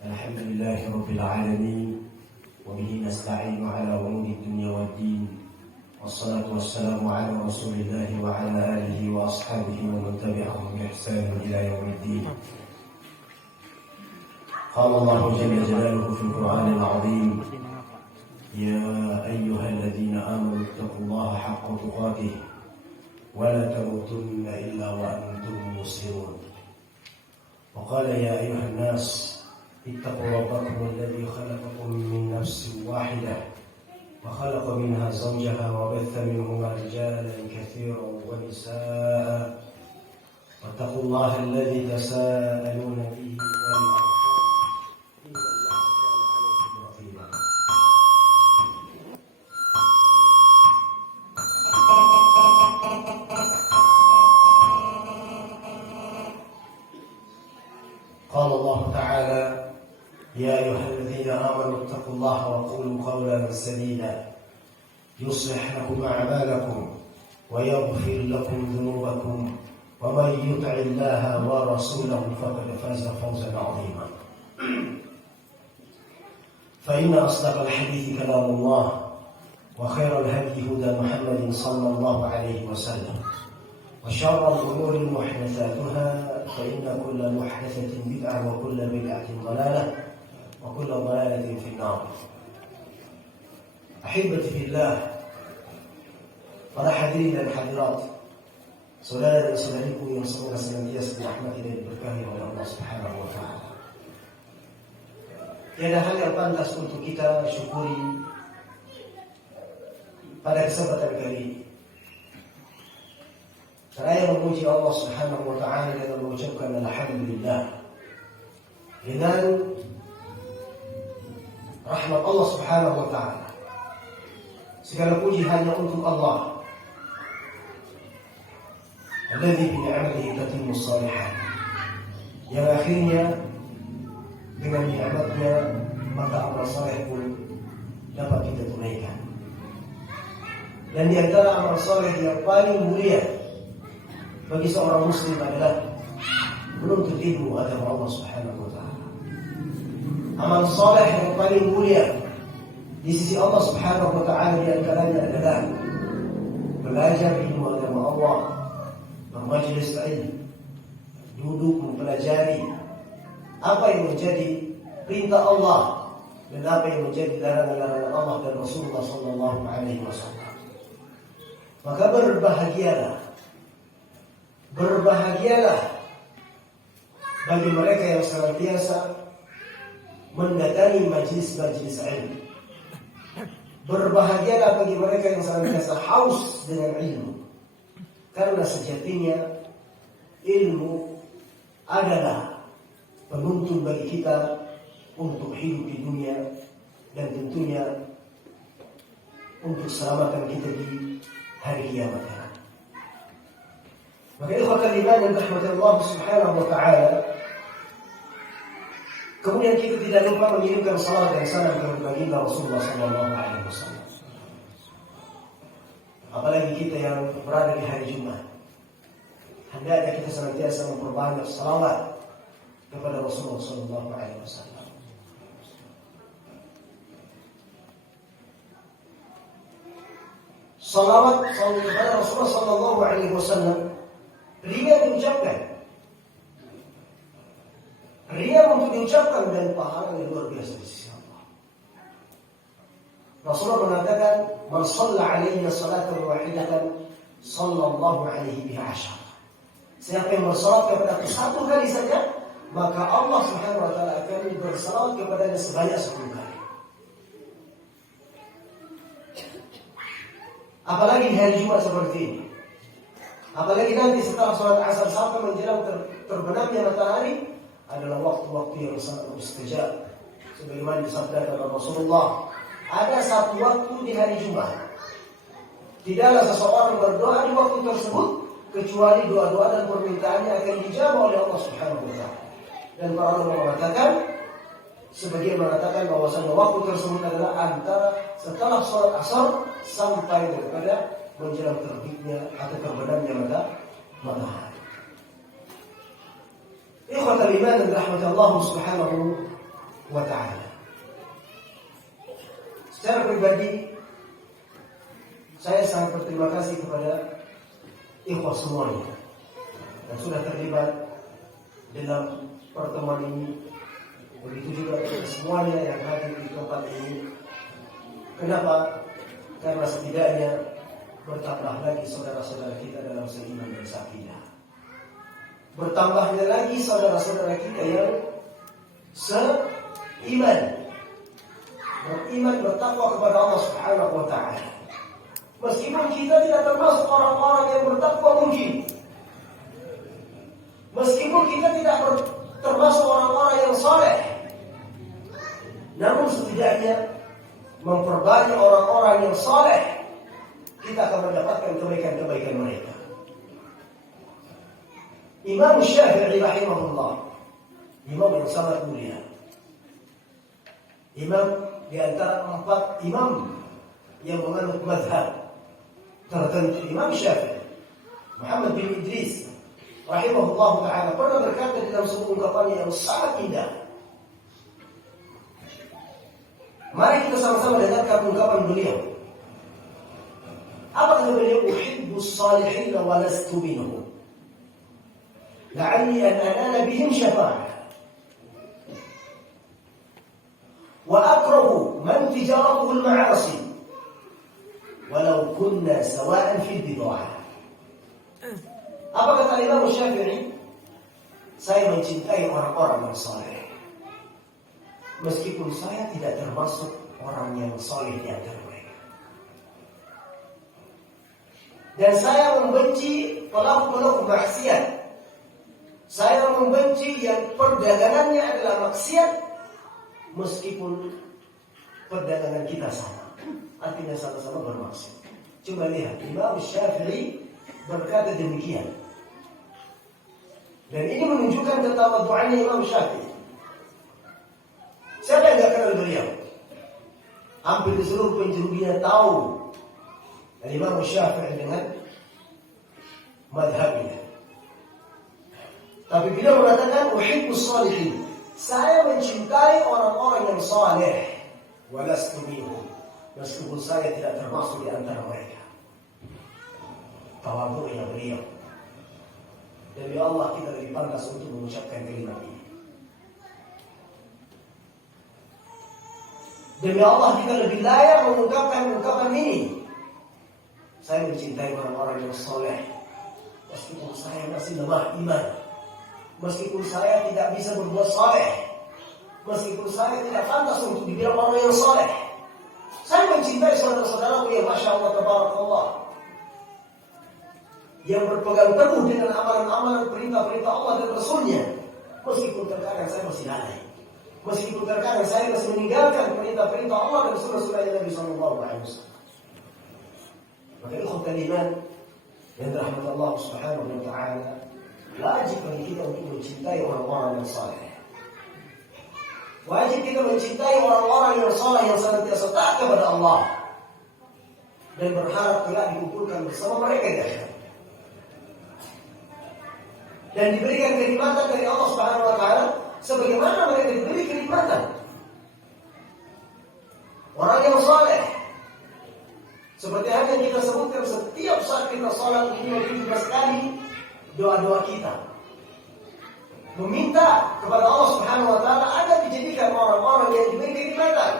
الحمد لله رب العالمين وبه نستعين على أمور الدنيا والدين والصلاة والسلام على رسول الله وعلى آله وأصحابه ومن تبعهم بإحسان إلى يوم الدين. قال الله جل جلاله في القرآن العظيم: يا أيها الذين آمنوا اتقوا الله حق تقاته ولا تموتن إلا وأنتم مسلمون. وقال: يا أيها الناس اتقوا ربكم الذي خلقكم من نفس واحدة وخلق منها زوجها وبث منهما رجالا كثيرا ونساء واتقوا الله الذي تساءلون به والأرحام إن الله كان عليكم رقيبا. قال الله تعالى: يا أيها الذين آمنوا اتقوا الله وقولوا قولا سديدا يصلح لكم أعمالكم ويغفر لكم ذنوبكم ومن يطع الله ورسوله فقد فاز فوزا عظيما. فإن أصدق الحديث كلام الله وخير الهدي هدى محمد صلى الله عليه وسلم وشر الأمور محدثاتها فإن كل محدثة بدعة وكل بدعة ضلالة وكل ضلالة في النار. Ahibati fillah, para hadirin dan hadirat, saudara dan saudariku yang semoga senantiasa dirahmati dan diberkahi oleh Allah Subhanahu wa taala. Tiada hal yang pantas untuk kita syukuri pada kesempatan kali ini. Saya memuji Allah Subhanahu wa taala dengan mengucapkan alhamdulillah. Dengan rahmat Allah Subhanahu wa taala, segala puji hanya untuk Allah. Alladzi bi ni'matihi tatimmu shalihat. Yang akhirnya dengan nikmatnya maka amal saleh pun dapat kita tunaikan. Dan di antara amal saleh yang paling mulia bagi seorang muslim adalah menuntut ilmu agama Allah Subhanahu wa taala. Amal saleh yang paling mulia di sisi Allah Subhanahu wa taala di antaranya adalah belajar ilmu agama Allah, bermajlis ilmu, duduk mempelajari apa yang menjadi perintah Allah dan apa yang menjadi larangan-larangan Allah dan Rasulullah sallallahu alaihi wasallam. Maka berbahagialah bagi mereka yang senantiasa mendatangi majlis-majlis ilmu. Berbahagialah bagi mereka yang senantiasa haus dengan ilmu. Karena sejatinya ilmu adalah penuntun bagi kita untuk hidup di dunia dan tentunya untuk keselamatan kita di hari kiamat. Maka ikhwatal iman yang dirahmati Allah Subhanahu wa taala, kemudian kita tidak lupa mengirimkan salawat dan salam kepada baginda Rasulullah sallallahu alaihi wasallam. Apalagi kita yang berada di hari Jumat, hendaknya kita senantiasa memperbanyak salawat kepada Rasulullah sallallahu alaihi wasallam. Salawat kepada Rasulullah sallallahu alaihi wasallam ringan diucapkan. Ringan untuk diucapkan dan pahalanya luar biasa di sisi Allah. Rasulullah mengatakan, "Man shalla 'alaihi salatan wahidatan, sallallahu 'alaihi biha 'ashar." Siapa yang bersalat kepada aku satu kali saja, maka Allah Subhanahu wa taala akan bersalawat kepadanya sebanyak 10 kali. Apalagi di hari Jumat seperti ini. Apalagi nanti setelah sholat asar sampai menjelang terbenamnya matahari adalah waktu-waktu yang sangat mustajab. Sebagaimana disabdakan oleh Rasulullah, ada satu waktu di hari Jumat, tidaklah seseorang berdoa di waktu tersebut kecuali doa-doa dan permintaannya akan dijawab oleh Allah Subhanahu wa taala. Dan para ulama mengatakan, sebagian mengatakan bahwasanya waktu tersebut adalah antara setelah sholat asar sampai daripada menjelang terbitnya atau terbenamnya matahari. Ikhwatal iman dan rahmat Allah subhanahu wa ta'ala. Secara pribadi, saya sangat berterima kasih kepada ikhwah semuanya yang sudah terlibat dalam pertemuan ini. Begitu juga kepada semuanya yang hadir di tempat ini. Kenapa? Karena setidaknya bertambah lagi saudara-saudara kita dalam seiman dan seakidah. Bertambahnya lagi saudara-saudara kita yang seiman, beriman, bertakwa kepada Allah Subhanahu wa ta'ala. Meskipun kita tidak termasuk orang-orang yang bertakwa mungkin, meskipun kita tidak termasuk orang-orang yang saleh, namun setidaknya memperbanyak orang-orang yang saleh, kita akan mendapatkan kebaikan-kebaikan mereka. Imam Syafi'i rahimahullah, imam yang sangat mulia, imam di antara 4 imam yang menganut mazhab tertentu. Imam Syafi'i Muhammad bin Idris rahimahullah ta'ala pernah berkata dalam sebuah ungkapannya yang sangat indah. Mari kita sama-sama dengarkan ungkapan beliau. Apa kata beliau? Uhibbus salihin wa lastu minhum, la'alli an anala bihim syafa'ah, wa akrahu man tijaratuhu al-ma'asi walau kunna sawa'an fi bid'ah. Apa kata Imam Syafi'i? Saya mencintai orang-orang yang saleh, meskipun saya tidak termasuk orang yang saleh di antara mereka. Dan saya membenci pelaku-pelaku maksiat. Saya membenci yang perdagangannya adalah maksiat, meskipun perdagangan kita sama, artinya sama-sama bermaksiat. Coba lihat, Imam Syafi'i berkata demikian. Dan ini menunjukkan ketawaduannya Imam Syafi'i. Siapa yang tidak kenal beliau? Hampir di seluruh penjuru dunia tahu Imam Syafi'i dengan madhabnya. Tapi beliau mengatakan uhibbus salihin, saya mencintai orang-orang yang saleh, walastu minhum, meskipun saya tidak termasuk di antara mereka. Tawadhu'nya beliau. Demi Allah kita lebih pantas untuk mengucapkan kalimat ini. Demi Allah kita lebih layak mengungkapkan ungkapan ini. Saya mencintai orang-orang yang saleh, meskipun saya masih lemah iman, meskipun saya tidak bisa berbuat saleh, meskipun saya tidak pantas untuk dibilang orang yang saleh. Saya mencintai saudara-saudaraku yang Masya Allah Tabarakallah, yang berpegang teguh dengan amalan-amalan perintah-perintah Allah dan Rasulnya, meskipun terkadang saya masih lalai, meskipun terkadang saya masih meninggalkan perintah-perintah Allah dan Rasul-Rasulnya Nabi Sallallahu Alaihi Wasallam. Maka ikhwatal iman yang dirahmati Allah Subhanahu wa ta'ala, wajib bagi kita untuk mencintai orang-orang yang saleh. Wajib kita mencintai orang-orang yang saleh, yang senantiasa taat kepada Allah, dan berharap kelak dikumpulkan bersama mereka di akhirat, dan diberikan kenikmatan dari Allah Subhanahu wa ta'ala sebagaimana mereka diberi kenikmatan. Orang yang saleh, seperti apa yang kita sebutkan, setiap saat kita salat ini 17 kali doa-doa kita meminta kepada Allah Subhanahu wa ta'ala agar dijadikan orang-orang yang diberi kenikmatan.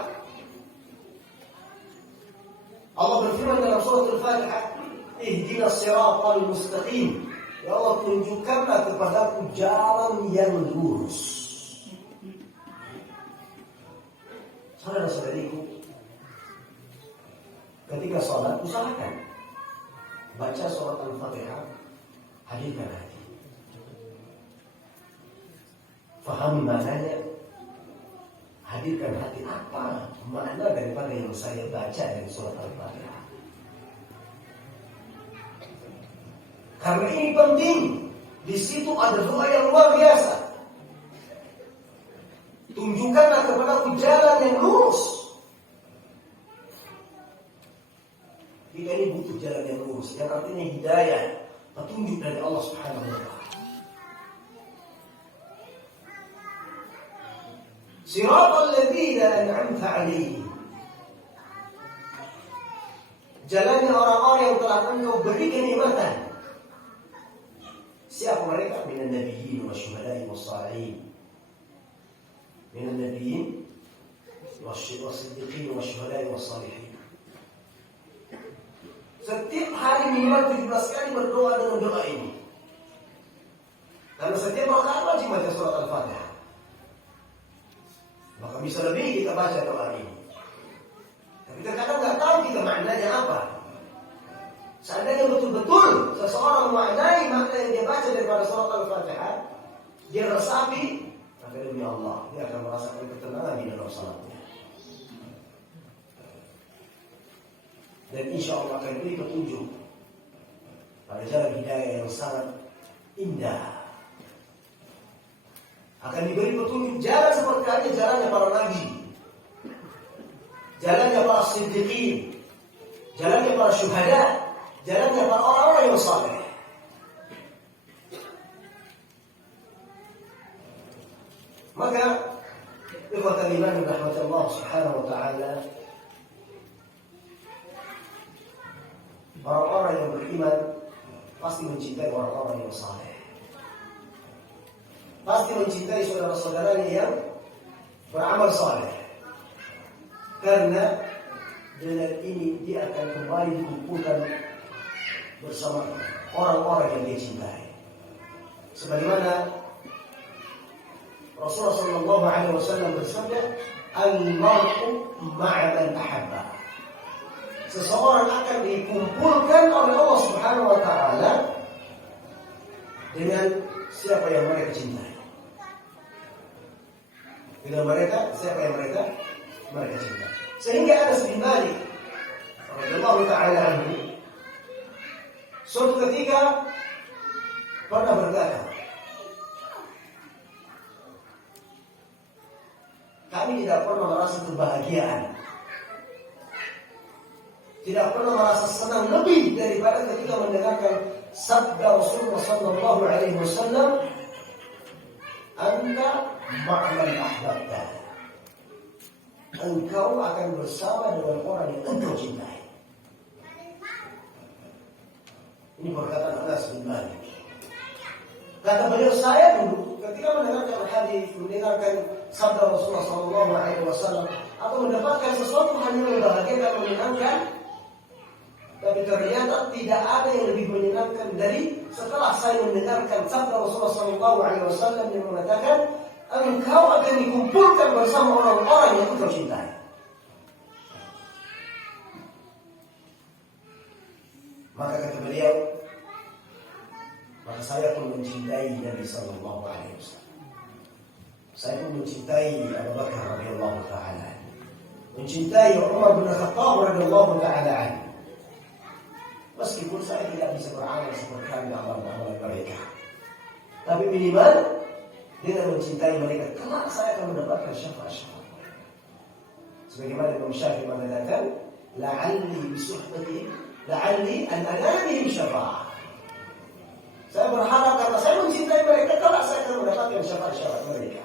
Allah berfirman dalam surah Al-Fatihah, ihdinas siratal mustaqim, ya Allah tunjukkanlah kepadaku jalan yang lurus. Saudara-saudariku, ketika sholat usahakan baca surat Al-Fatihah, hadirkan hati, fahami maknanya, hadirkan hati apa makna daripada yang saya baca dari surat Al-Fatihah. Karena ini penting, di situ ada doa yang luar biasa. Tunjukkanlah kepadaku jalan yang lurus. Kita ini butuh jalan yang lurus, yang artinya hidayah, petunjuk dari Allah Subhanahu wa ta'ala. Siratal ladzina an'amta 'alaihim. Jalannya orang-orang yang telah Engkau beri kenikmatan. Siapa mereka? Minan nabiyyin wasyuhada'i wassalihin. Minan nabiyyin wasiddiqin wasyuhada'i wassalihin. Setiap hari minimal 17 kali berdoa dengan doa ini. Karena setiap rakaat wajib baca surat Al-Fatihah. Maka bisa lebih kita baca doa ini. Tapi terkadang nggak tahu kita maknanya apa. Seandainya betul-betul seseorang memaknai makna yang dia baca daripada surat Al-Fatihah, dia resapi, maka demi Allah dia akan merasakan ketenangan di dalam salatnya. Dan insya Allah akan beri petunjuk pada jalan hidayah yang sangat indah. Akan diberi petunjuk jalan seperti halnya jalannya para nabi, jalannya para siddiqin, jalannya para syuhada, jalannya para orang-orang yang saleh. Maka ikhwatal iman rahmatullah subhanahu wa ta'ala, orang-orang yang beriman pasti mencintai orang-orang yang saleh. Pasti mencintai saudara-saudaranya yang beramal saleh. Karena dengan ini dia akan kembali dikumpulkan bersama orang-orang yang dia cintai. Sebagaimana Rasulullah sallallahu alaihi wasallam bersabda, "Al-mar'u ma'a man ahabba." Seseorang akan dikumpulkan oleh Allah Subhanahu wa taala dengan siapa yang mereka cintai. Dengan mereka, siapa yang mereka cintai. Sehingga Anas bin Malik radhiyallahu taala anhu suatu ketika pernah berkata, kami tidak pernah merasa kebahagiaan, tidak pernah merasa senang lebih daripada ketika mendengarkan sabda Rasulullah sallallahu alaihi wasallam, "Anta ma'man ahbabta." Engkau akan bersama dengan orang yang engkau cintai. Ini perkataan Anas bin Malik. Kata beliau, saya dulu ketika mendengarkan hadis, mendengarkan sabda Rasulullah sallallahu alaihi wasallam atau mendapatkan sesuatu hal yang membahagiakan, menyenangkan, tapi ternyata tidak ada yang lebih menyenangkan dari setelah saya mendengarkan sabda Rasulullah sallallahu alaihi wasallam yang mengatakan, engkau akan dikumpulkan bersama orang-orang yang engkau cintai. Maka kata beliau, maka saya pun mencintai Nabi sallallahu alaihi wasallam. Saya pun mencintai Abu Bakar radhiyallahu taala, mencintai Umar bin Khattab radhiyallahu taala. Meskipun saya tidak bisa beramal seperti amal-amal mereka, tapi minimal dengan mencintai mereka, kelak saya akan mendapatkan syafaat-syafaat mereka. Sebagaimana Imam Syafi'i mengatakan, la'alli an anani syafaat. Saya berharap karena saya mencintai mereka, kelak saya akan mendapatkan syafaat-syafaat mereka.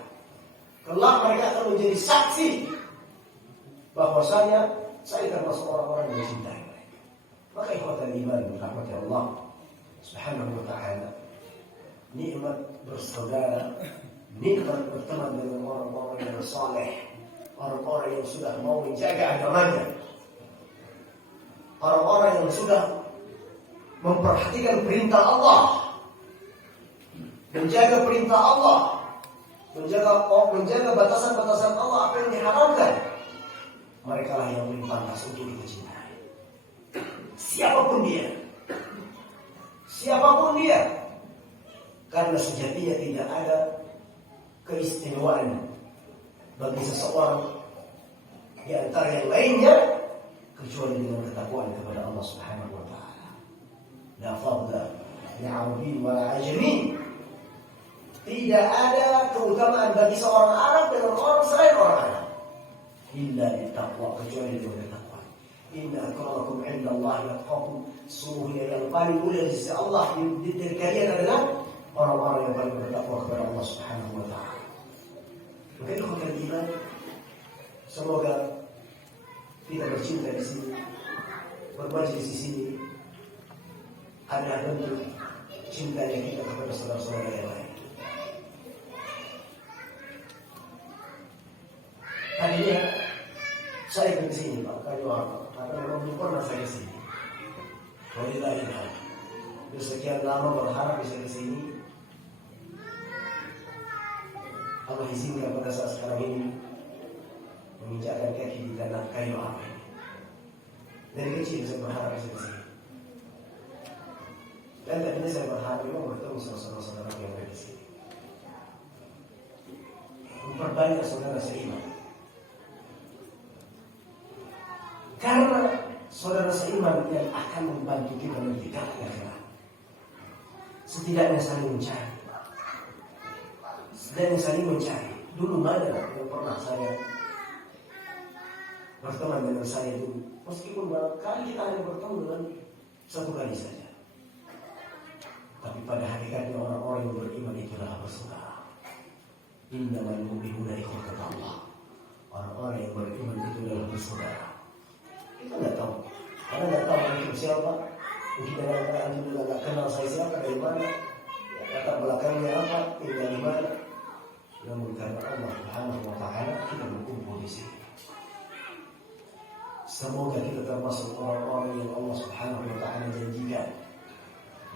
Kelak mereka akan menjadi saksi bahwasanya saya termasuk orang-orang yang mencintai mereka. Maka ikhwatal iman rahmati Allah subhanahu wa ta'ala, nikmat bersaudara, nikmat berteman dengan orang-orang yang saleh, orang-orang yang sudah mau menjaga agamanya, orang-orang yang sudah memperhatikan perintah Allah, menjaga perintah Allah, menjaga batasan-batasan Allah, apa yang diharamkan. Mereka lah yang paling pantas untuk kita cintai. Siapapun dia, karena sejatinya tidak ada keistimewaan bagi seseorang di antara yang lainnya kecuali dengan ketakwaan kepada Allah Subhanahu wa taala. La fadla li 'arabiyyin wa la 'ajami. Tidak ada keutamaan bagi seorang Arab dengan orang selain orang Arab. Illa bittaqwa, kecuali dengan takwa. Inna akramakum 'indallahi atqakum. Sungguhnya yang paling mulia di sisi Allah di kalian adalah orang-orang yang paling bertakwa kepada Allah Subhanahu wa taala. Maka ikhwatal iman, semoga kita bercinta di sini, bermajlis di sini adalah bentuk cintanya kita kepada saudara-saudara yang lain. Tadinya saya ke sini Pak, kayu apa? Karena memang belum pernah saya ke sini. Walillahilhamd. Sekian lama berharap bisa ke sini. Allah izinkan pada saat sekarang ini menginjakkan kaki di tanah kayu apa ini. Dari kecil saya berharap bisa ke sini. Dan tadinya saya berharap memang bertemu sama saudara-saudara yang ada di sini. Memperbanyak saudara seiman. Karena saudara seiman yang akan membantu kita nanti ke akhirat. Setidaknya saling mencari. Setidaknya saling mencari. Dulu mana yang pernah saya berteman dengan saya dulu. Meskipun kali kita hanya bertemu dengan satu kali saja. Tapi pada hakikatnya orang-orang yang beriman itu adalah bersaudara. Innamal mu'minuna ikhwatun Allah. Orang-orang yang beriman itu adalah bersaudara. Kita tidak tahu. Karena tidak tahu antum siapa. Kita tidak kenal saya siapa, dari mana, latar belakangnya apa, tinggal di mana. Namun karena Allah Subhanahu wa Ta'ala kita berkumpul di sini. Semoga kita termasuk orang-orang yang Allah Subhanahu wa Ta'ala janjikan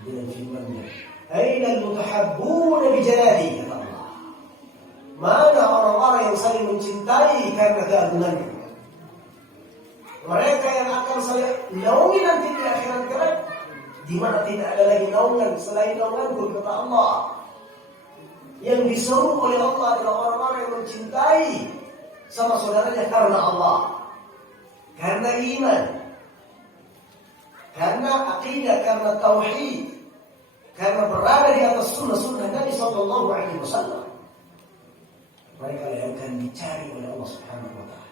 dengan firman-Nya. Ainal mutahabbuna bi jalali, kata Allah. Mana orang-orang yang saling mencintai karena keagungannya? Mereka yang akan saling naungi nanti di akhirat kelak, di mana tidak ada lagi naungan selain naunganku, kata Allah. Yang disuruh oleh Allah adalah orang-orang yang mencintai sama saudaranya karena Allah, karena iman, karena akidah, karena tauhid, karena berada di atas sunnah-sunnah Nabi Sallallahu Alaihi Wasallam. Mereka yang akan dicari oleh Allah Subhanahu Wa Taala.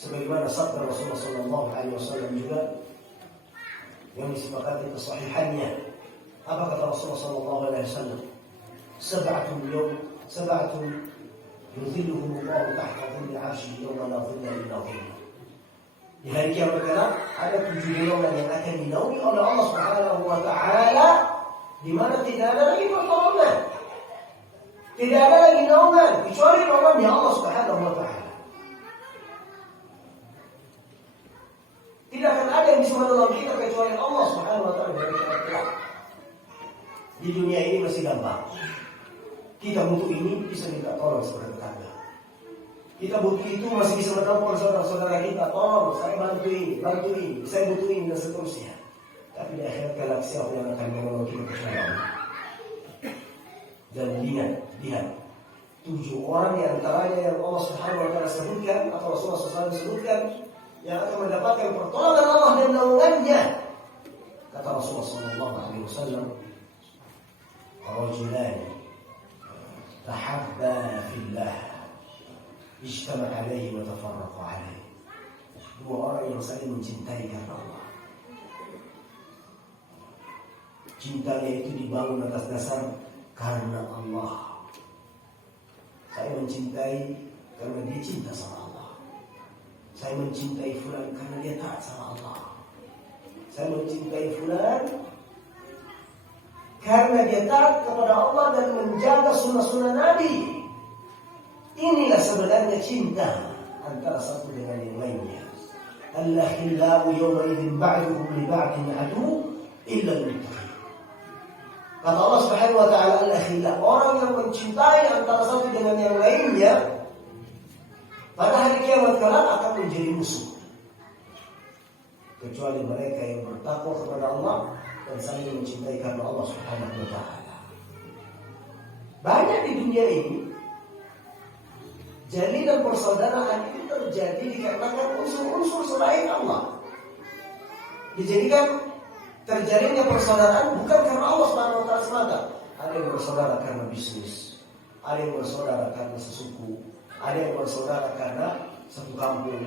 Sebagaimana sabda Rasulullah Sallallahu Alaihi Wasallam juga yang disepakati kesahihannya. Apa kata Rasulullah Sallallahu Alaihi Wasallam? Sab'atun yudhilluhum Allah tahta dhilli 'arsyihi yawma la dhilla illa dhilluh. Di hari kiamat kelak ada 7 golongan yang akan dinaungi oleh Allah Subhanahu wa Ta'ala, di mana tidak ada lagi pertolongan, tidak ada lagi naungan kecuali naungannya Allah Subhanahu wa Ta'ala. Tidak akan ada yang bisa menolong kita kecuali Allah Subhanahu wa Ta'ala dari kiamat kelak. Di dunia ini masih gampang. Kita butuh ini bisa minta tolong saudara tetangga. Kita butuh itu masih bisa menelepon saudara-saudara kita, tolong saya bantu ini, saya butuh ini dan seterusnya. Tapi di akhirat kelak siapa yang akan menolong kita kecuali Allah. Dan lihat 7 orang di antaranya yang Allah Subhanahu wa Ta'ala sebutkan atau Rasulullah SAW sebutkan yang akan mendapatkan pertolongan Allah dan naungannya. Kata Rasulullah SAW, rajulani tahabba fillah ijtama alaihi wa tafarraqa alaihi. 2 orang yang saling mencintai karena Allah. Cintanya itu dibangun atas dasar karena Allah. Saya mencintai karena dia cinta sama Allah. Saya mencintai fulan karena dia taat sama Allah. Saya mencintai fulan karena dia taat kepada Allah dan menjaga sunnah-sunnah Nabi. Inilah sebenarnya cinta antara satu dengan yang lainnya. Al-akhillau yawma idzin ba'duhum li ba'din adu illa al-muttaqin. Kata Allah Subhanahu wa Ta'ala, al-akhillau, orang yang mencintai antara satu dengan yang lainnya pada hari kiamat kelak akan menjadi musuh, kecuali mereka yang bertakwa kepada Allah dan saling mencintai karena Allah Subhanahu wa Ta'ala. Banyak di dunia ini jalinan persaudaraan itu terjadi dikarenakan unsur-unsur selain Allah. Dijadikan terjadinya persaudaraan bukan karena Allah Subhanahu wa Ta'ala semata. Ada yang bersaudara karena bisnis, ada yang bersaudara karena sesuku, ada yang bersaudara karena satu kampung,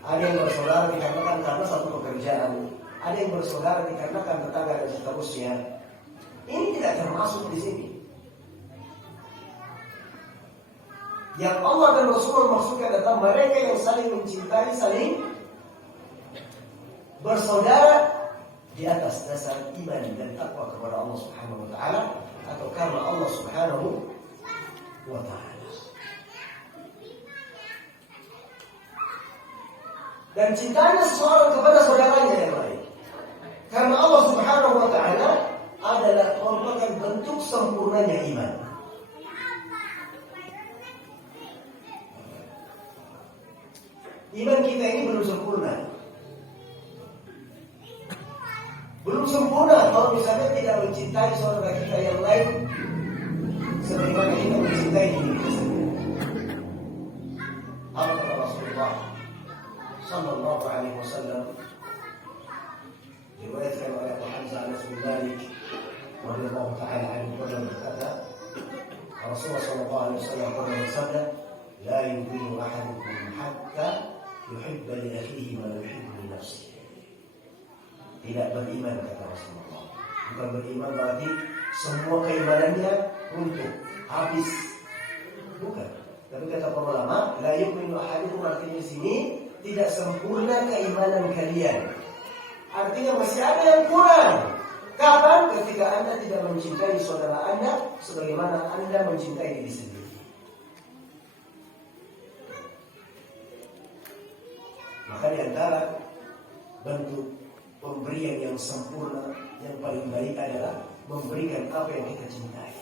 ada yang bersaudara dikarenakan karena satu pekerjaan, ada yang bersaudara dikarenakan tetangga dan seterusnya. Ini tidak termasuk di sini. Yang Allah dan Rasulullah maksudkan adalah mereka yang saling mencintai, saling bersaudara di atas dasar iman dan takwa kepada Allah Subhanahu wa taala atau karena Allah Subhanahu wa taala. Dan cintanya seseorang kepada saudaranya yang lain karena Allah Subhanahu wa taala adalah merupakan bentuk sempurnanya iman. Iman kita ini belum sempurna. Belum sempurna kalau misalnya tidak mencintai saudara kita yang lain sebagaimana kita mencintai diri kita sendiri. Apa kata Rasulullah sallallahu alaihi wasallam diriwayatkan oleh Abu Hamzah Al-Sulbani radhiyallahu taala anhu berkata Rasulullah sallallahu alaihi wasallam bersabda la yu'minu ahadukum hatta yuhibba li akhihi ma yuhibbu li nafsihi. Tidak beriman kata Rasulullah. Bukan beriman berarti semua keimanannya untuk habis. Bukan. Tapi kata para ulama, la yu'minu ahadukum artinya di sini tidak sempurna keimanan kalian. Artinya masih ada yang kurang. Kapan? Ketika Anda tidak mencintai saudara Anda sebagaimana Anda mencintai diri sendiri. Maka di antara bentuk pemberian yang sempurna yang paling baik adalah memberikan apa yang kita cintai.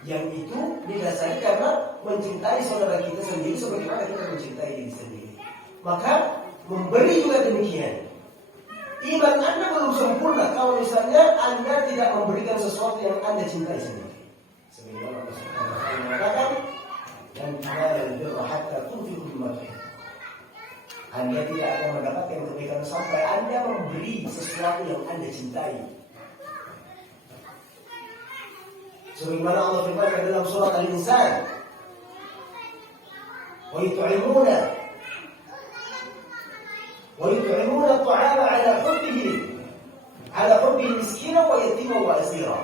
Yang itu didasari karena mencintai saudara kita sendiri sebagaimana kita mencintai diri sendiri. Maka memberi juga demikian. Iman Anda belum sempurna kalau misalnya Anda tidak memberikan sesuatu yang Anda cintai sendiri. Sebagaimana Allah Subhanahu wa taala mengatakan, dan tanalul birra hatta tunfiqu mimma tuhibbun. Anda tidak akan mendapatkan kebaikan sampai Anda memberi sesuatu yang Anda cintai. Sebagaimana Allah firmankan dalam surat Al-Insan, wa yut'imuna at-ta'ama 'ala hubbihi miskinan wa yatiman wa asira.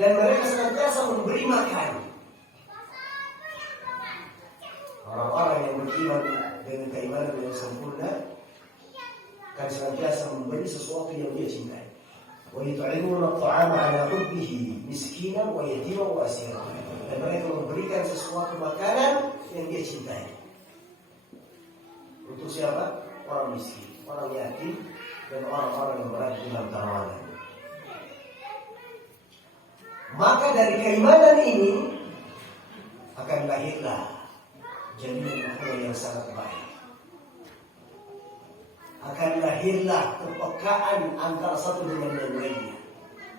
Dan mereka senantiasa memberi makan. Orang-orang yang beriman dengan keimanan yang sempurna akan senantiasa memberi sesuatu yang dia cintai. Wa yut'imuna at-ta'ama 'ala hubbihi miskinan wa yatiman wa asira. Dan mereka memberikan sesuatu makanan yang dia cintai. Untuk siapa? Orang miskin, orang yatim, dan orang-orang yang berada di dalam tawanan. Maka dari keimanan ini akan lahirlah jaminan akhlak yang sangat baik. Akan lahirlah kepekaan antara satu dengan yang lainnya.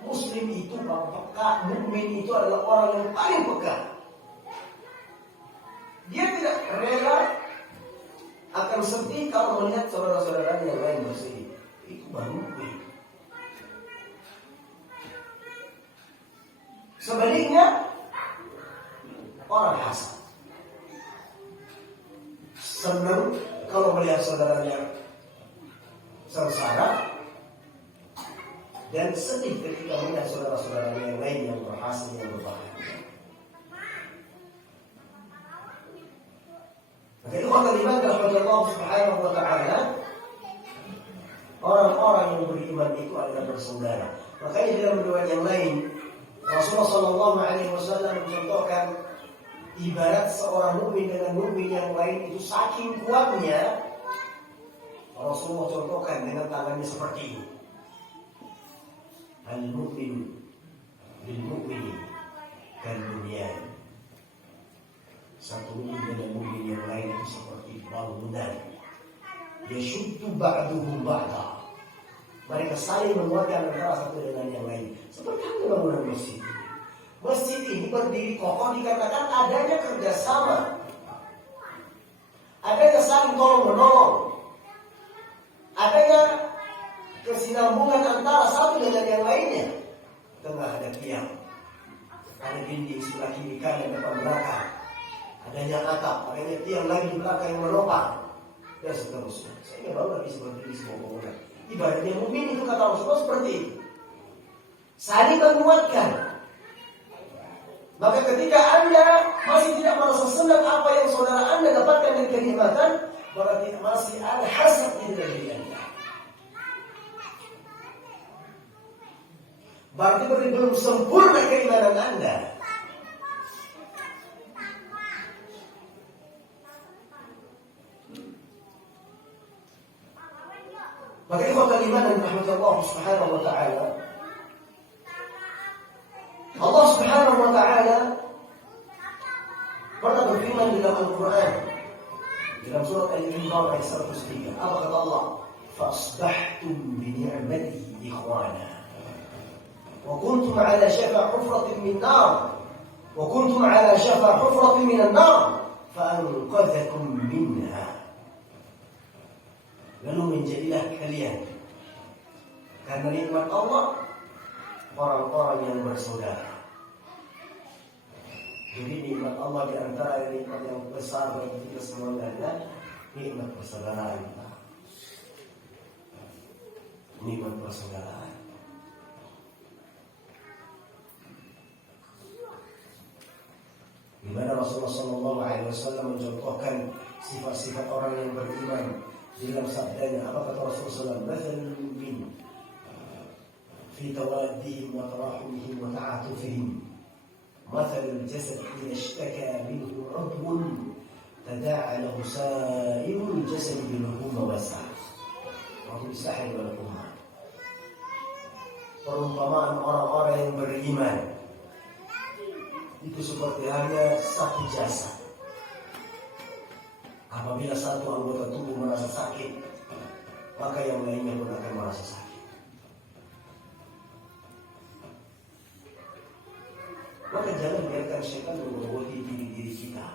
Muslim itu peka, mukmin itu adalah orang yang paling peka. Dia tidak rela akan sedih kalau melihat saudara-saudaranya yang lain bersedih. Itu baru mukmin. Sebaliknya, orang hasad senang kalau melihat saudaranya sengsara dan sedih ketika melihat saudara-saudaranya yang lain yang berhasil, yang berbahagia. Maka itu akan dimakan oleh Allah Subhanahu wa taala. Orang-orang yang beriman itu adalah bersaudara. Makanya dalam riwayat yang lain Rasulullah sallallahu alaihi wasallam mencontohkan ibarat seorang mukmin dengan mukmin yang lain itu saking kuatnya. Rasulullah contohkan dengan tangannya seperti ini. Al-mu'min bil-mu'mini kal-bunyan. Satu mukmin dengan mukmin yang lain itu seperti bangunan. Yashuddu ba'duhum ba'da. Mereka saling menguatkan antara satu dengan yang lain. Seperti apa bangunan masjid? Masjid ini berdiri kokoh dikarenakan adanya kerjasama, adanya saling tolong menolong, adanya kesinambungan antara satu dengan yang lainnya. Tengah ada tiang, ada dinding sebelah kiri kanan depan belakang, adanya atap, adanya tiang lagi di belakang yang menopang, dan seterusnya. Sehingga baru lagi seperti ini semua bangunan. Ibaratnya mukmin itu kata Rasulullah seperti itu. saling menguatkan. Maka ketika Anda masih tidak merasa senang apa yang saudara Anda dapatkan dari kenikmatan, berarti masih ada hasad di dalam diri Anda. Berarti belum sempurna keimanan Anda. Maka ikhwatal iman dan rahmat Allah Subhanahu wa taala. Allah Subhanahu wa taala pernah berfirman di dalam Al-Qur'an dalam surat Al-Imran ayat 103. Apa kata Allah? Fasbahtum bi ni'matihi ikhwana wa kuntum 'ala shafa hufratin min nar wa kuntum 'ala shafa hufratin min an-nar fa anqadhakum minha. Lalu menjadilah kalian karena nikmat Allah orang-orang yang bersaudara. Jadi nikmat Allah di antara nikmat yang besar bagi kita semua adalah nikmat persaudaraan. Nikmat persaudaraan. Di mana Rasulullah SAW mencontohkan sifat-sifat orang yang beriman. Dalam sabdanya, apa kata Rasulullah SAW? Mathalul mu'min fi tawaddihim wa tarahumihim wa ta'atufihim mathalul jasad idza ishtaka minhu 'udwun tada'a lahu sa'irul jasad bil humma wasa'. Wa bisahih wal humma. Perumpamaan orang-orang yang beriman itu seperti hanya satu jasad. Apabila satu anggota tubuh merasa sakit, maka yang lainnya pun akan merasa sakit. Maka jangan biarkan setan menggerogoti diri kita.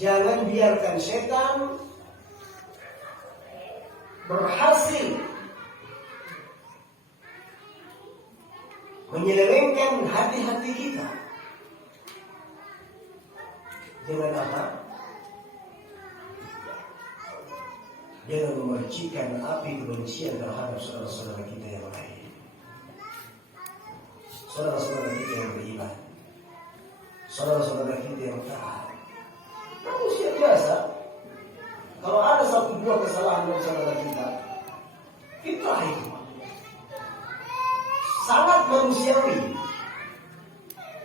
Jangan biarkan setan berhasil menyelewengkan hati-hati kita. Dengan apa? Jangan memercikan api kebencian terhadap saudara-saudara kita yang lain. Saudara-saudara kita yang beriman. Saudara-saudara kita yang taat. Manusia biasa. Kalau ada satu dua kesalahan dari saudara kita, fitrah itu sangat manusiawi.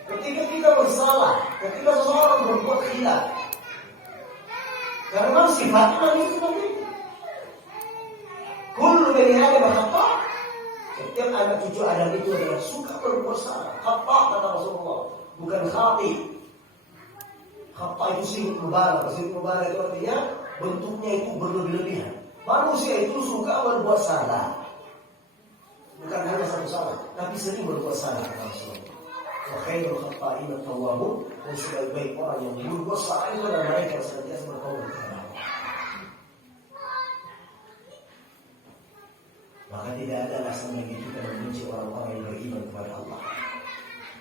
Ketika kita bersalah, ketika seseorang berbuat khilaf, karena memang sifatnya manusia seperti itu. Kullu bani Adam khata'. Setiap anak cucu Adam itu adalah suka berbuat salah. Khata' kata Rasulullah, bukan khati'. Khata' itu sifat mubarak. Sifat mubarak itu artinya bentuknya itu berlebih-lebihan. Manusia itu suka berbuat salah. Bukan hanya satu salah, tapi sering berbuat salah kata Rasulullah. Wa khairul khata'ina at-tawwabun. Dan sebaik-baik orang yang berbuat salah itu adalah mereka yang senantiasa bertaubat kepada Allah. Maka tidak ada alasan bagi kita membenci orang-orang yang beriman kepada Allah.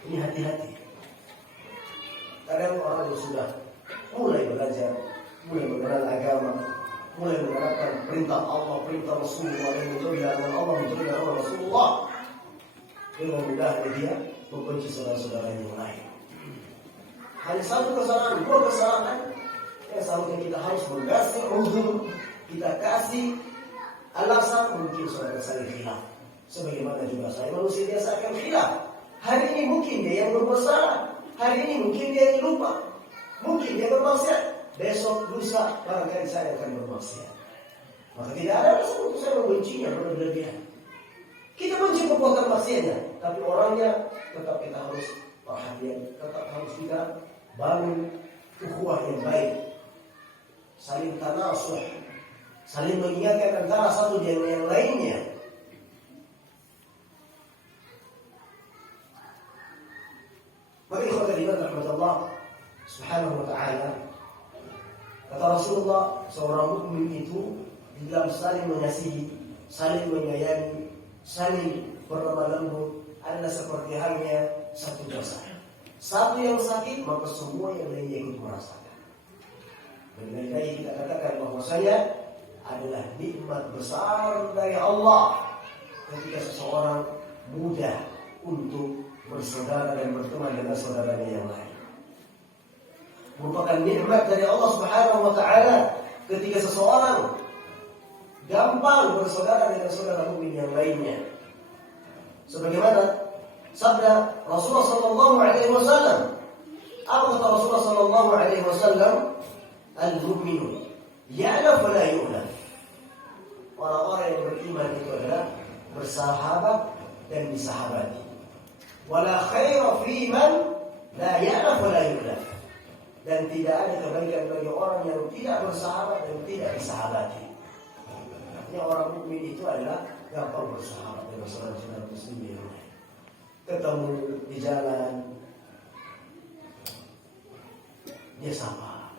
Ini hati-hati. Kadang orang yang sudah mulai belajar, mulai mengenal agama, mulai menerapkan perintah Allah, perintah Rasulullah, yang menjadi agama Allah, menjadi agama Rasulullah, dengan mudahnya dia membenci saudara-saudara yang lain. Hanya satu kesalahan, dua kesalahan, yang seharusnya kita harus menggasih uzur, kita kasih alasan. Mungkin saudara saya khilaf, sebagaimana juga saya manusia biasa akan khilaf. Hari ini mungkin dia yang berbuat salah, hari ini mungkin dia yang lupa, mungkin dia bermaksiat, besok lusa barangkali saya akan bermaksiat. Maka tidak ada alasan untuk saya membencinya berlebihan. Kita benci perbuatan maksiatnya, tapi orangnya tetap kita harus perhatian, tetap harus kita bangun ukhuwah yang baik, saling tanasuh, saling mengingatkan antara satu dengan yang lainnya. Maka ikhwatan iman rahmatullah subhanahu wa ta'ala, kata Rasulullah, seorang mukmin itu di dalam saling mengasihi, saling menyayangi, saling berlemah lembut adalah seperti halnya satu jasad. Satu yang sakit, maka semua yang lainnya ikut merasakan. Dan lagi kita katakan bahwasanya adalah nikmat besar dari Allah ketika seseorang mudah untuk bersaudara dan berteman dengan saudaranya yang lain. Merupakan nikmat dari Allah Subhanahu wa taala ketika seseorang gampang bersaudara dengan saudara mukmin yang lainnya. Sebagaimana sabda Rasulullah sallallahu alaihi wasallam. Apa kata Rasulullah sallallahu alaihi wasallam? Al-mu'minu ya'laf wa la yu'laf. Orang-orang yang beriman itu adalah bersahabat dan disahabati. Wala khaira fi man la ya'laf wa la yu'laf. Dan tidak ada kebaikan bagi orang yang tidak bersahabat dan tidak disahabati. Artinya orang mukmin itu adalah gampang bersahabat dengan saudara-saudara muslim yang lain. Ketemu di jalan, dia sapa.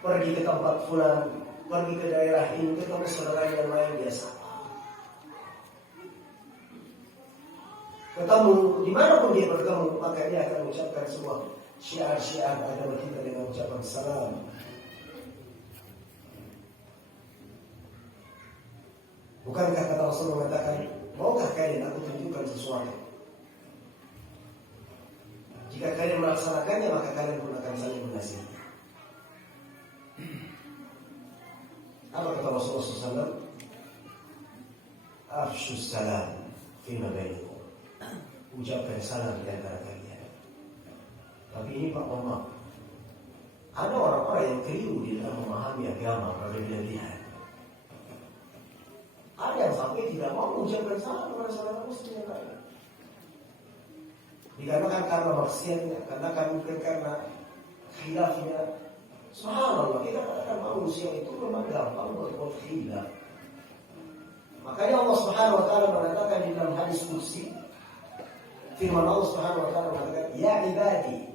Pergi ke tempat fulan, pergi ke daerah ini, ketemu saudara yang lain, dia sapa. Ketemu dimanapun dia bertemu, maka dia akan mengucapkan sebuah syiar-syiar agama kita dengan ucapan salam. Bukankah kata Rasul mengatakan, maukah kalian aku tunjukkan sesuatu? Jika kalian melaksanakannya, maka kalian pun akan saling menasihati. Apa kata Rasulullah SAW? Afshus salam fima bainakum. Ucapkan salam di antara kalian. Tapi ini Pak Mama, ada orang-orang yang keliru di dalam memahami agama berlebihan. Ada yang sampai tidak mau mengucapkan salam kepada saudara muslim yang lain. Dikarenakan karena maksiatnya, karena khilafnya. Subhanallah, kita katakan manusia itu memang gampang berbuat khilaf. Makanya Allah Subhanahu wa taala mengatakan di dalam hadis qudsi, firman Allah Subhanahu wa taala mengatakan, "Ya ibadi,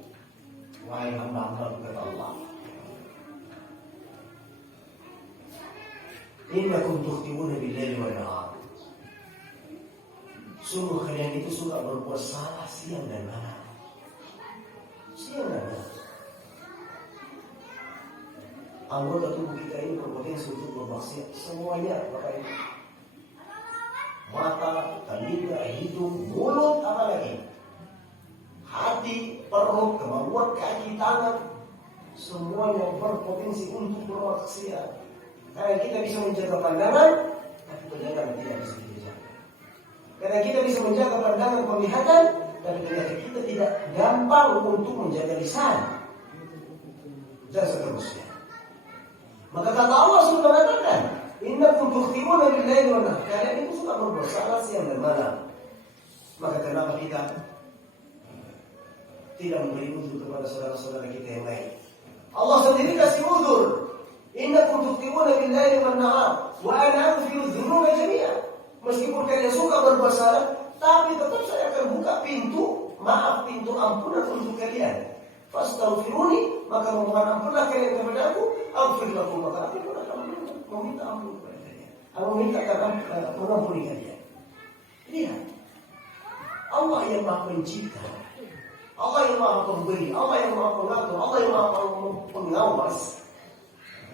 wahai hamba-hamba," kata Allah, "innakum tukhti'una bil-laili wan-nahar." Sungguh kalian itu suka berbuat salah siang dan malam. Siang dan malam. Anggota tubuh kita ini berpotensi untuk bermaksiat semuanya, makanya mata, telinga, hidung, mulut, apalagi hati, perut, kemampuan kaki, tangan, semuanya berpotensi untuk bermaksiat. Karena kita bisa menjaga pandangan, tapi pendengaran tidak bisa kita jaga. Karena kita bisa menjaga pandangan, penglihatan, tapi ternyata kita tidak gampang untuk menjaga lisan dan seterusnya. Maka kata Allah sudah mengatakan, "Innakum tukhti'una bil-laili wan-nahar." Kalian itu suka berbuat salah siang dan malam. Maka kenapa kita tidak memberi uzur kepada saudara-saudara kita yang lain? Allah sendiri kasih uzur. Innakum tukhti'una bil-laili wan-nahar wa ana aghfiru dzunuba jami'an. Meskipun kalian suka berbuat salah, tapi tetap saya akan buka pintu maaf, pintu ampunan untuk kalian. Fastaghfiruni, maka memohon ampunlah kalian kepada aku, aghfir lakum, maka aku pun akan meminta ampun kepada kalian. Aku minta mengampuni kalian. Lihat, Allah yang Maha Pencipta, Allah yang Maha Pemberi, Allah yang Maha Pengatur, Allah yang Maha Pengawas,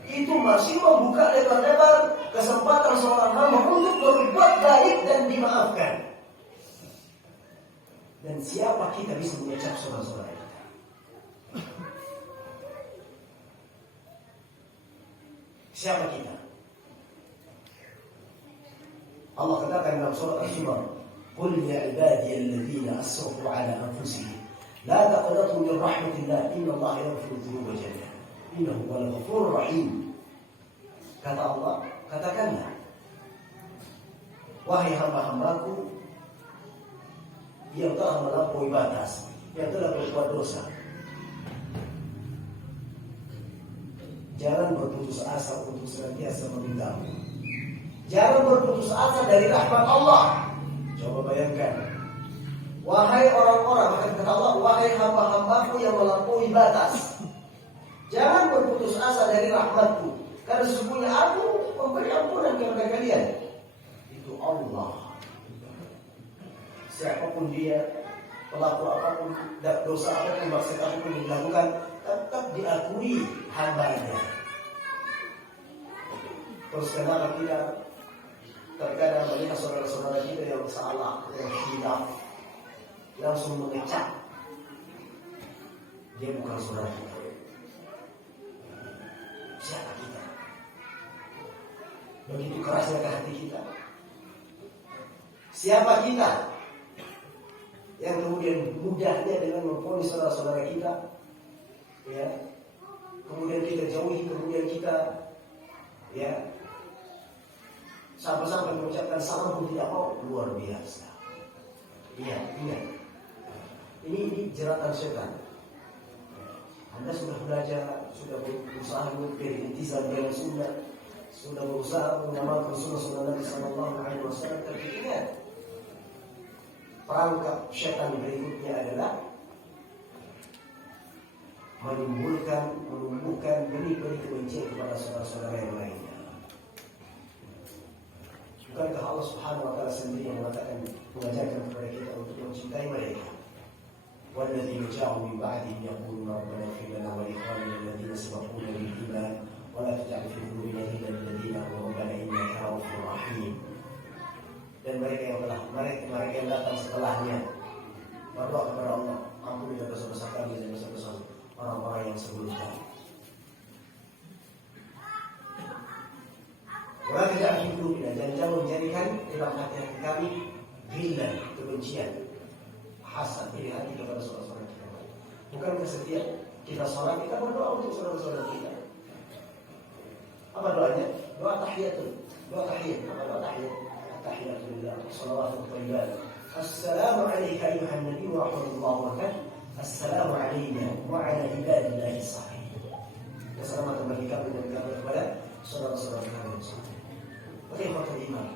itu masih membuka lebar-lebar kesempatan seorang hamba untuk berbuat baik dan dimaafkan. Dan siapa kita bisa mengecap saudara-saudara kita? Siapa kita? Allah katakan dalam surat Al-Zumar, "Qul ya ibadiyalladzina asrafu ala anfusihim la taqnatu min rahmatillah innallaha yaghfiru dzunuba jami'an innahu huwal ghafurur rahim." Kata Allah, katakanlah, wahai hamba-hambaku yang telah melampaui batas, yang telah berbuat dosa, jangan berputus asa untuk senantiasa meminta ampun. Jangan berputus asa dari rahmat Allah. Coba bayangkan, wahai orang-orang, kata Allah, wahai hamba-hambaku yang melampaui batas, jangan berputus asa dari rahmatku, karena sesungguhnya aku memberi ampunan kepada kalian. Itu Allah. Siapapun dia, pelaku apapun, dosa apapun, maksud apapun yang dilakukan, tetap diakui hambanya. Terus kenapa terkadang banyak saudara-saudara kita yang salah, yang hilaf, langsung mengecap dia bukan saudara kita. Siapa kita? Begitu kerasnya ke hati kita. Siapa kita yang kemudian mudahnya dengan memponis saudara-saudara kita, ya, kemudian kita jauhi, kemudian kita, ya, sampai-sampai mengucapkan salam pun tidak mau. Luar biasa. Iya, ingat. Ini jeratan setan. Anda sudah belajar, sudah berusaha berintisam dengan sunnah, sudah berusaha mengamalkan sunnah Nabi Sallallahu Alaihi Wasallam. Tapi ingat, perangkap setan berikutnya adalah menumbuhkan benih-benih kebencian kepada saudara-saudara yang lainnya. Bukankah Allah Subhanahu wa taala sendiri yang mengajarkan kepada kita untuk mencintai mereka? وَالَّذِينَ جَاءُوا مِنْ بَعْدِهِمْ يَقُولُونَ رَبَّنَا اغْفِرْ لَنَا وَلِإِخْوَانِنَا الَّذِينَ سَبَقُونَا بِالْإِيمَانِ وَلَا تَجْعَلْ فِي قُلُوبِنَا غِلًّا لِلَّذِينَ آمَنُوا رَبَّنَا إِنَّكَ رَءُوفٌ رَحِيمٌ. Dan mereka yang datang setelahnya berdoa kepada Allah, ampunilah dosa-dosa kami dan dosa-dosa orang-orang yang sebelum kami. Wala taj'al fi qulubina, dan jangan menjadikan dalam hati kami ghillan, kebencian, hasad, iri hati kepada saudara-saudara kita. Bukankah setiap kita sholat kita berdoa untuk saudara-saudara kita? Apa doanya? Doa tahiyatul. Doa tahiyat. Apa doa tahiyat? Tahiyatulillah, salawatu thayyibat. Assalamu alayka ayuhan nabi wa rahmatullahi wa barakatuh. Assalamu alayna wa ala ibadillahi salihin. Keselamatan bagi kami dan kami kepada saudara-saudara kami yang saleh. Bagaimana iman?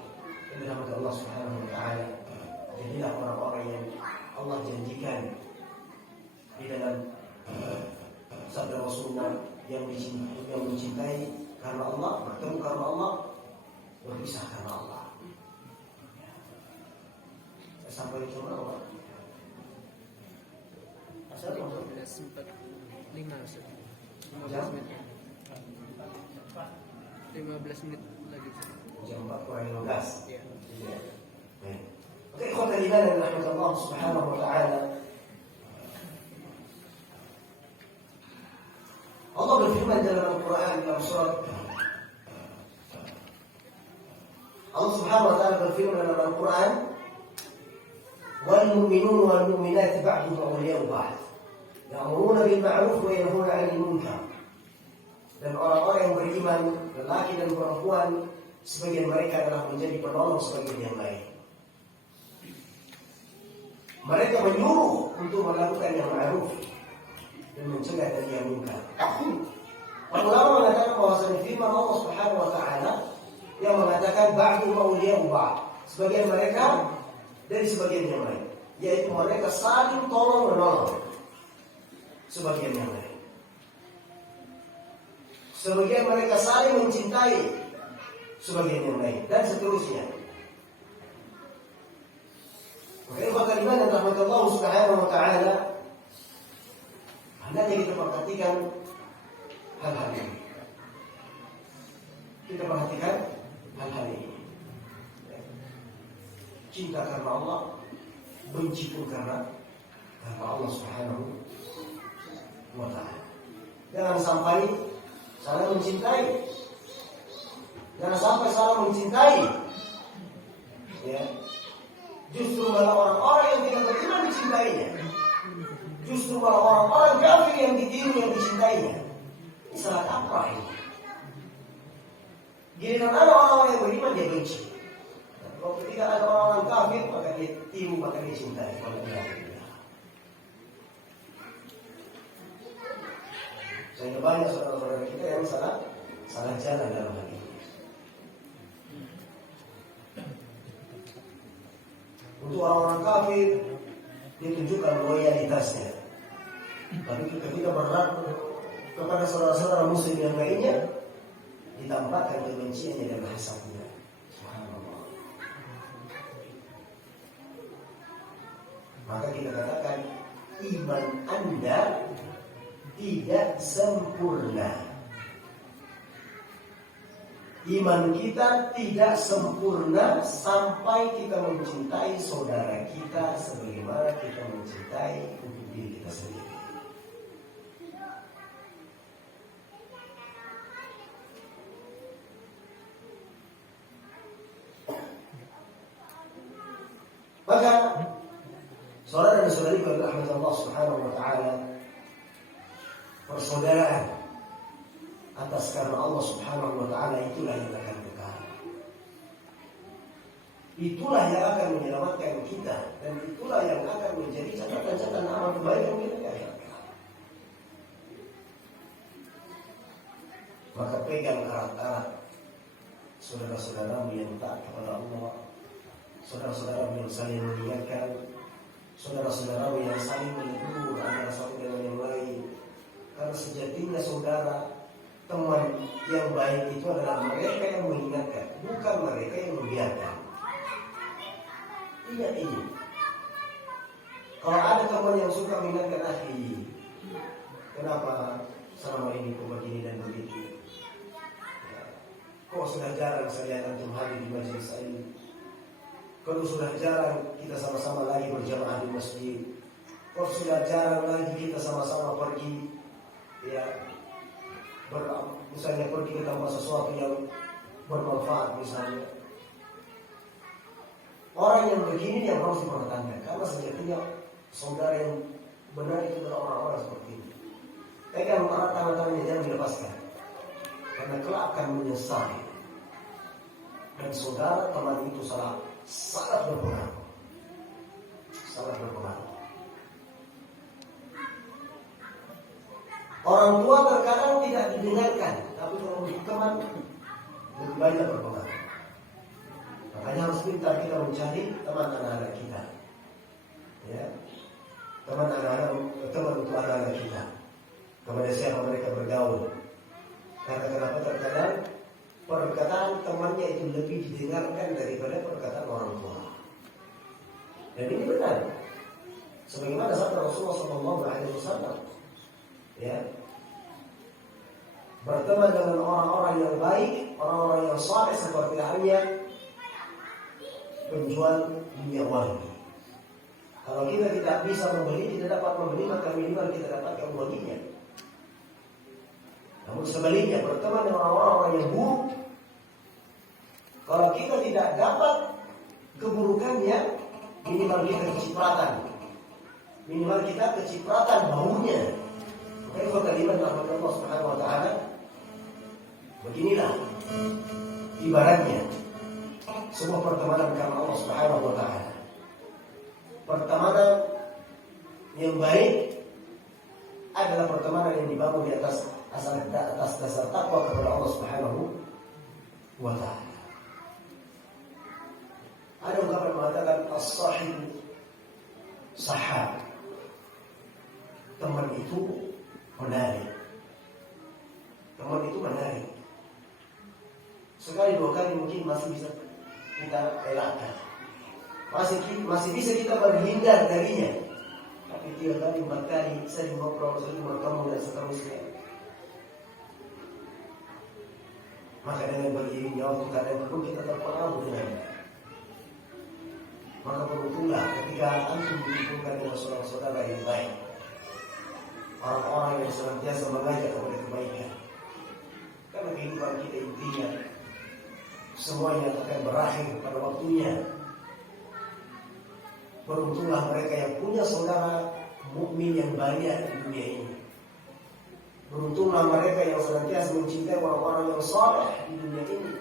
Dengan Allah Subhanahu wa taala. Jadilah orang-orang yang Allah janjikan di dalam sabda Rasulullah yang mencintai karena Allah, bertemu karena Allah, berpisah karena Allah. Sampai ke mana, Pak? Asal masuk 15 menit lagi. Jam 4:15. Iya. Oke, ikhwatan iman dan rahmatullah subhanahu wa ta'ala. Allah berfirman dalam Al-Quran dalam surat Allah subhanahu wa ta'ala berfirman dalam Al-Quran, wal mu'minun wal mu'minat ba'duhum awliya'u ba'd ya'muruna bil ma'ruf wa yanhauna 'anil munkar. Dan orang-orang yang beriman, lelaki dan perempuan, sebagian mereka adalah menjadi penolong sebagian yang lain. Mereka menyuruh untuk melakukan yang ma'ruf dan mencegah dari yang munkar. Para ulama mengatakan bahwasanya firman Allah Subhanahu wa taala yang mengatakan ba'du awliya'u ba'd, sebagian mereka dari sebagian yang lain, yaitu mereka saling tolong menolong sebagian yang lain. Sebagian mereka saling mencintai sebagian yang lain, dan seterusnya. Maka ikhwatal iman dan rahmatullah subhanahu wa ta'ala, hendaknya kita perhatikan hal-hal ini. Kita perhatikan hal-hal ini. Cinta karena Allah, benci pun karena Allah subhanahu wa ta'ala. Jangan sampai salah mencintai. Jangan sampai salah mencintai. Ya. Justru malah orang-orang yang tidak beriman dicintainya. Justru malah orang-orang kafir yang ditiru yang dicintainya. Ini salah kaprah ini. Giliran ada orang-orang yang beriman dia benci. Kalau ketika ada orang-orang kafir maka dia tiru, maka dia cintai. Sehingga banyak saudara-saudara kita yang salah jalan dalam hal ini. Untuk orang-orang kafir ditunjukkan loyalitasnya, tapi ketika berlaku kepada saudara-saudara muslim yang lainnya ditampakkan kebenciannya dan hasadnya. Subhanallah. Maka kita katakan iman Anda tidak sempurna. Iman kita tidak sempurna sampai kita mencintai saudara kita sebagaimana kita mencintai untuk diri kita sendiri. Maka saudara dan saudari yang dirahmati Allah Subhanahu wa taala, persaudaraan atas karena Allah Subhanahu wa taala itulah yang akan kekal. Itulah yang akan menyelamatkan kita dan itulah yang akan menjadi catatan-catatan amal kebaikan kita di akhirat. Maka pegang erat-erat saudara-saudaramu yang taat kepada Allah, saudara-saudaramu yang saling mengingatkan, saudara-saudaramu yang saling menegur antara satu dengan yang lain. Karena sejatinya saudara, teman yang baik itu adalah mereka yang mengingatkan, bukan mereka yang membiarkan. Iya ini. Kalau ada teman yang suka mengingatkan, akhi, kenapa selama ini kau begini dan begitu? Ya, kok sudah jarang saya lihat antum hadir di majelis ini? Kalau sudah jarang kita sama-sama lagi berjamaah di masjid. Kalau sudah jarang lagi kita sama-sama pergi, ya, misalnya pergi ke tempat sesuatu yang bermanfaat misalnya. Orang yang begini yang harus diperhatikan, karena sejatinya saudara yang benar itu adalah orang-orang seperti ini. Pegang erat tangan-tangannya, jangan dilepaskan, karena kelak akan menyesal. Dan saudara teman itu sangat berpengaruh, sangat berpengaruh. Orang tua terkadang tidak didengarkan, tapi kalau untuk teman lebih banyak berpengaruh. Makanya harus pintar kita mencari teman anak-anak kita, ya, teman untuk anak-anak kita. Kepada siapa mereka bergaul. Karena kenapa terkadang perkataan temannya itu lebih didengarkan daripada perkataan orang tua. Dan ini benar. Sebagaimana sabda Rasulullah SAW, ya, berteman dengan orang-orang yang baik, orang-orang yang saleh seperti halnya penjual minyak wangi. Kalau kita tidak bisa membeli, tidak dapat membeli, maka minimal kita dapatkan wanginya. Namun sebaliknya, berteman dengan orang-orang yang buruk, kalau kita tidak dapat keburukannya, minimal kita kecipratan, minimal kita kecipratan baunya. Makanya kalau kalimat Allah Subhanahu wa taala, beginilah ibaratnya sebuah pertemanan karena Allah Subhanahu wa taala. Pertemanan yang baik adalah pertemanan yang dibangun di atas dasar takwa kepada Allah Subhanahu wa taala. Ada ungkapan mengatakan as-sahib sahab. Teman itu menarik. Teman itu menarik. Sekali dua kali mungkin masih bisa kita elakkan. Masih bisa kita berhindar darinya. Tapi 3 kali, 4 kali sering ngobrol, sering bertemu dan seterusnya. Maka dengan beriringnya waktu kadang perlu kita terpengaruh dengannya. Maka beruntunglah ketika antum dihubungkan dengan saudara-saudara yang baik, orang-orang yang senantiasa mengajak kepada kebaikan. Karena kehidupan kita intinya semuanya akan berakhir pada waktunya. Beruntunglah mereka yang punya saudara mukmin yang banyak di dunia ini. Beruntunglah mereka yang senantiasa mencintai orang-orang yang saleh di dunia ini.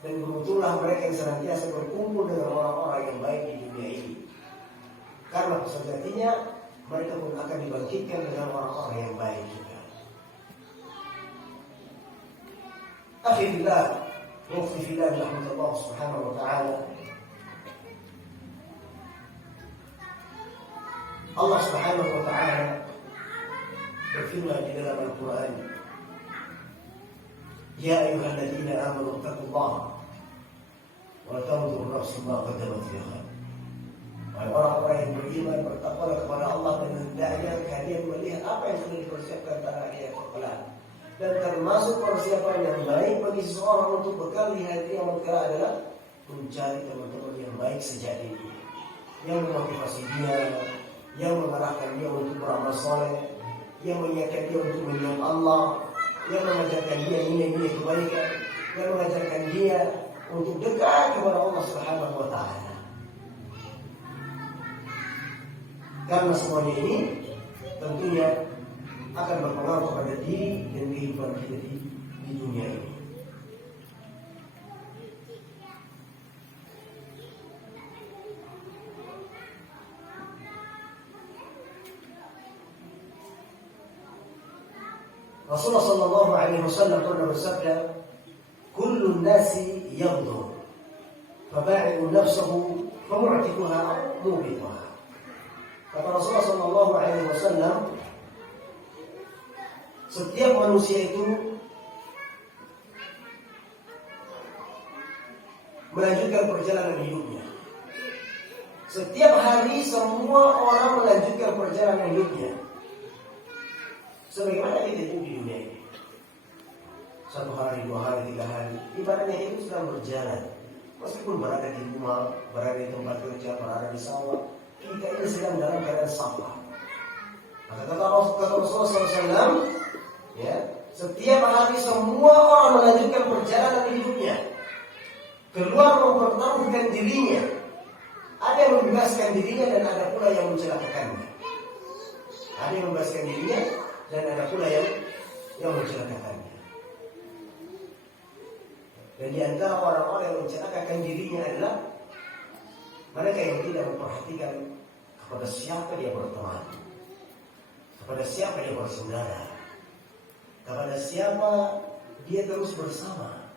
Dan beruntunglah mereka yang senantiasa berkumpul dengan orang-orang yang baik di dunia ini. Karena sejatinya mereka pun akan dibangkitkan dengan orang-orang yang baik juga. Akhirnya, waqfi fillah rahmatullah subhanahu wa ta'ala. Allah Subhanahu wa ta'ala berfirman di dalam Al-Quran, Ya ayyuhalladzina amanu taqullaha wa tanzur nafsun ma qaddamat lighad. Wahai orang-orang yang beriman, bertakwalah kepada Allah dan hendaknya kalian melihat apa yang sudah dipersiapkan pada hari yang kelak. Dan termasuk persiapan yang baik bagi seseorang untuk bekal di hari kiamat kelak adalah mencari teman-teman yang baik sejak dini, yang memotivasi dia, yang mengarahkan dia untuk beramal soleh, yang mengingatkan dia untuk mengenal Allah, yang mengajarkan dia nilai-nilai kebaikan, yang mengajarkan dia untuk dekat kepada Allah Subhanahu wa taala. Karena semuanya ini tentunya akan berpengaruh kepada diri dan kehidupan kita di dunia ini. Rasulullah sallallahu alaihi wasallam pernah bersabda, "Kullu nasi yaghdu, faba'i'u nafsahu famu'tiquha mubituha." Kata Rasulullah sallallahu alaihi wasallam, setiap manusia itu melanjutkan perjalanan hidupnya. Setiap hari semua orang melanjutkan perjalanan hidupnya. Sebagaimana kita hidup di dunia ini. 1 hari, 2 hari, 3 hari, ibaratnya itu sedang berjalan. Meskipun berada di rumah, berada di tempat kerja, berada di sawah, kita ini sedang dalam keadaan sampah. Kata Rasulullah SAW, ya, setiap hari semua orang melanjutkan perjalanan hidupnya, keluar mempertaruhkan dirinya. Ada yang membebaskan dirinya dan ada pula yang mencelakakannya. Ada yang membebaskan dirinya dan ada pula yang mencelakakannya. Dan di antara orang-orang yang mencelakakan dirinya adalah mereka yang tidak memperhatikan kepada siapa dia berteman, kepada siapa dia bersaudara, kepada siapa dia terus bersama.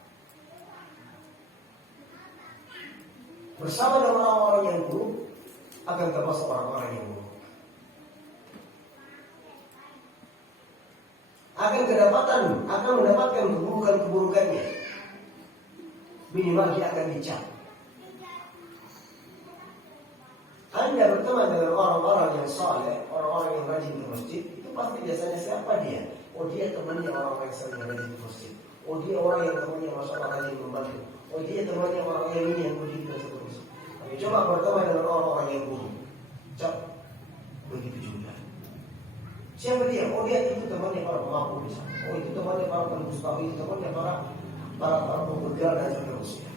Bersama dengan orang-orang yang buruk akan termasuk orang-orang yang buruk. Akan mendapatkan keburukan-keburukannya. Minimal dia akan dicap. Anda berteman dengan orang-orang yang saleh, orang-orang yang rajin ke masjid, itu pasti biasanya siapa dia? Oh, dia temannya orang-orang yang sering rajin ke masjid. Oh, dia orang yang temannya masalah rajin membantu. Oh, dia temannya orang yang ini yang begitu dan seterusnya. Tapi coba berteman dengan orang-orang yang buruk, cap, begitu juga. Siapa dia? Oh, dia itu temannya para pemabuk di sana. Oh, itu temannya para pendusta, itu temannya para pembegal dan seterusnya.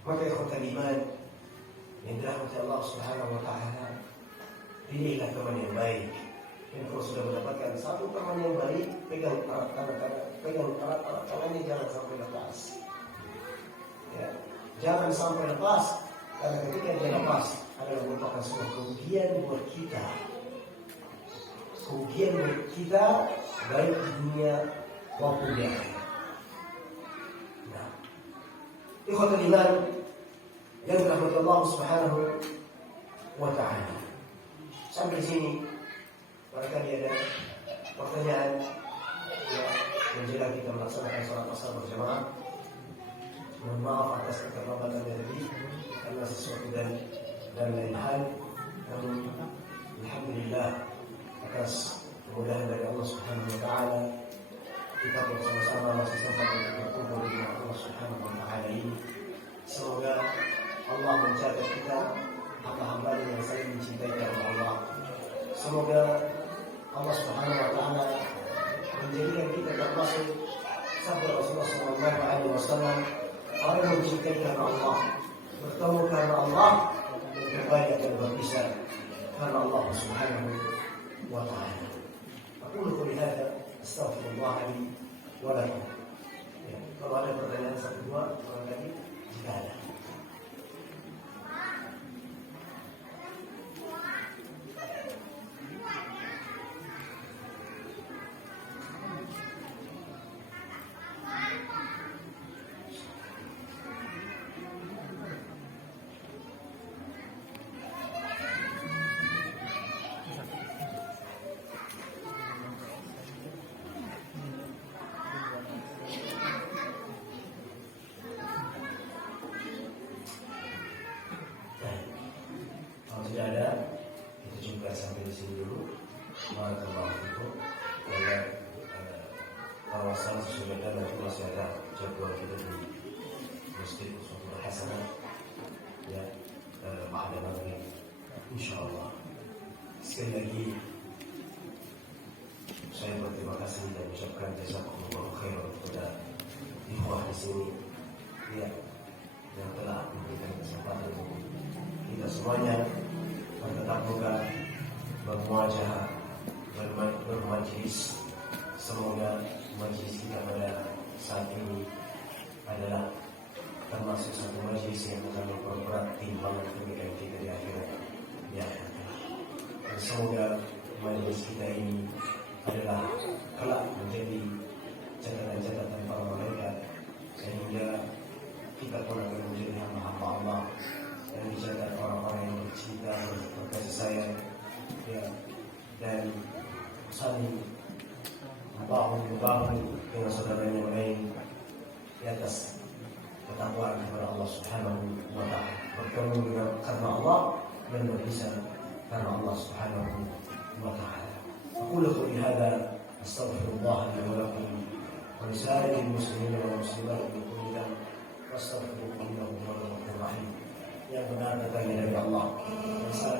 Maka ikhwatal iman yang dirahmati Allah Subhanahu wa taala, pilihlah teman yang baik. Dan kalau sudah mendapatkan satu teman yang baik, pegang erat tangannya, jangan sampai lepas. Ya, jangan sampai lepas, karena ketika dia lepas adalah merupakan sebuah kerugian buat kita. Kerugian buat kita baik di dunia maupun di akhirat. Nah, ikhwatul iman yang dirahmati Allah Subhanahu wa taala. Sampai di sini barangkali ada pertanyaan ya, menjelang kita melaksanakan sholat asar berjamaah. Mohon maaf atas keterlambatan tadi karena sesuatu dan lain hal. Namun alhamdulillah atas kemudahan dari Allah Subhanahu wa taala, kita bersama-sama masih sempat untuk berkumpul di Allah Subhanahu wa taala ini. Semoga Allah mencatat kita hamba-hamba yang saling mencintai karena Allah. Semoga Allah Subhanahu wa taala menjadikan kita termasuk sabda Rasulullah sallallahu alaihi wasallam, orang yang mencintai karena Allah, bertemu karena Allah, dan kembali akan berpisah karena Allah Subhanahu wa taala. Aku qouli hadza astaghfirullah li wa lakum. Ya, kalau ada pertanyaan satu dua barangkali jika ada. Tidak ada, kita juga sampai di sini dulu. Barakallahu fikum. kawasan sesudah nanti masih ada jadwal kita di Masjid Uswatun Hasanah ya pada maghrib insyaallah. Sekali lagi saya berterima kasih dan ucapkan jazakumullah khairan kepada ikhwah di sini ya yang telah memberikan kesempatan untuk kita semuanya tetap muka bermuajah bermajlis. Semoga majlis kita pada saat ini adalah termasuk satu majlis yang akan memperberat timbangan kebaikan kita di akhirat ya. Dan semoga majlis kita ini adalah kelak menjadi catatan-catatan para malaikat sehingga kita pun akan menjadi hamba-hamba Allah yang dicatat orang-orang yang bercinta berkasih sayang ya, dan saling membangun dengan saudaranya yang lain di atas ketakwaan kepada Allah Subhanahu wa Ta'ala, bertemu dengan karena Allah dan berpisah karena Allah Subhanahu wa Ta'ala. أقول قولي هذا أستغفر الله لي ولكم ولسائر المسلمين والمسلمات من كل ذنب واستغفروه إنه هو الغفور الرحيم. Yang benar datangnya dari Allah, yang salah